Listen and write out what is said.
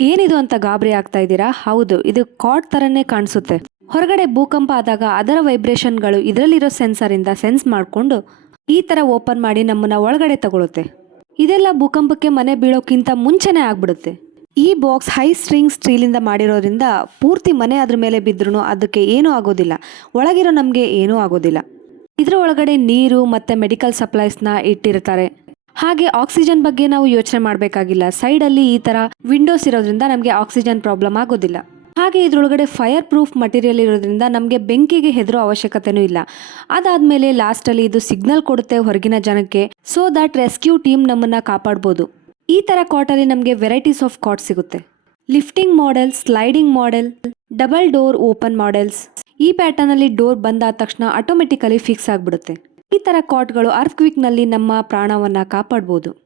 ಏನಿದು ಅಂತ ಗಾಬರಿ ಆಗ್ತಾ ಇದ್ದೀರಾ? ಹೌದು, ಇದು ಕಾಟ್ ತರನೇ ಕಾಣಿಸುತ್ತೆ. ಹೊರಗಡೆ ಭೂಕಂಪ ಆದಾಗ ಅದರ ವೈಬ್ರೇಷನ್ಗಳು ಇದರಲ್ಲಿರೋ ಸೆನ್ಸರ್ ಇಂದ ಸೆನ್ಸ್ ಮಾಡಿಕೊಂಡು ಈ ತರ ಓಪನ್ ಮಾಡಿ ನಮ್ಮನ್ನ ಒಳಗಡೆ ತಗೊಳುತ್ತೆ. ಇದೆಲ್ಲ ಭೂಕಂಪಕ್ಕೆ ಮನೆ ಬೀಳೋಕ್ಕಿಂತ ಮುಂಚೆನೆ ಆಗ್ಬಿಡುತ್ತೆ. ಈ ಬಾಕ್ಸ್ ಹೈ ಸ್ಟ್ರಿಂಗ್ ಸ್ಟೀಲಿಂದ ಮಾಡಿರೋದ್ರಿಂದ ಪೂರ್ತಿ ಮನೆ ಅದ್ರ ಮೇಲೆ ಬಿದ್ರೂ ಅದಕ್ಕೆ ಏನೂ ಆಗೋದಿಲ್ಲ. ಒಳಗಿರೋ ನಮಗೆ ಏನೂ ಆಗೋದಿಲ್ಲ. ಇದ್ರ ಒಳಗಡೆ ನೀರು ಮತ್ತೆ ಮೆಡಿಕಲ್ ಸಪ್ಲೈಸ್ನ ಇಟ್ಟಿರ್ತಾರೆ. ಹಾಗೆ ಆಕ್ಸಿಜನ್ ಬಗ್ಗೆ ನಾವು ಯೋಚನೆ ಮಾಡಬೇಕಾಗಿಲ್ಲ. ಸೈಡಲ್ಲಿ ಈ ತರ ವಿಂಡೋಸ್ ಇರೋದ್ರಿಂದ ನಮಗೆ ಆಕ್ಸಿಜನ್ ಪ್ರಾಬ್ಲಮ್ ಆಗೋದಿಲ್ಲ. ಹಾಗೆ ಇದ್ರೊಳಗಡೆ ಫೈರ್ ಪ್ರೂಫ್ ಮಟೀರಿಯಲ್ ಇರೋದ್ರಿಂದ ನಮಗೆ ಬೆಂಕಿಗೆ ಹೆದರೋ ಅವಶ್ಯಕತೆನೂ ಇಲ್ಲ. ಅದಾದ್ಮೇಲೆ ಲಾಸ್ಟಲ್ಲಿ ಇದು ಸಿಗ್ನಲ್ ಕೊಡುತ್ತೆ ಹೊರಗಿನ ಜನಕ್ಕೆ, ಸೋ ದಟ್ ರೆಸ್ಕ್ಯೂ ಟೀಮ್ ನಮ್ಮನ್ನ ಕಾಪಾಡ್ಬೋದು. ಈ ತರ ಕಾಟಲ್ಲಿ ನಮಗೆ ವೆರೈಟೀಸ್ ಆಫ್ ಕಾಟ್ ಸಿಗುತ್ತೆ. Lifting model, sliding model, double door open models. ಈ ಪ್ಯಾಟರ್ನ್ ಅಲ್ಲಿ ಡೋರ್ ಬಂದಾದ ತಕ್ಷಣ ಆಟೋಮೆಟಿಕಲಿ ಫಿಕ್ಸ್ ಆಗ್ಬಿಡುತ್ತೆ. ಈ ತರ ಕಾಟ್ಗಳು ಅರ್ಥ್ ಕ್ವಿಕ್ ನಲ್ಲಿ ನಮ್ಮ ಪ್ರಾಣವನ್ನ ಕಾಪಾಡಬಹುದು.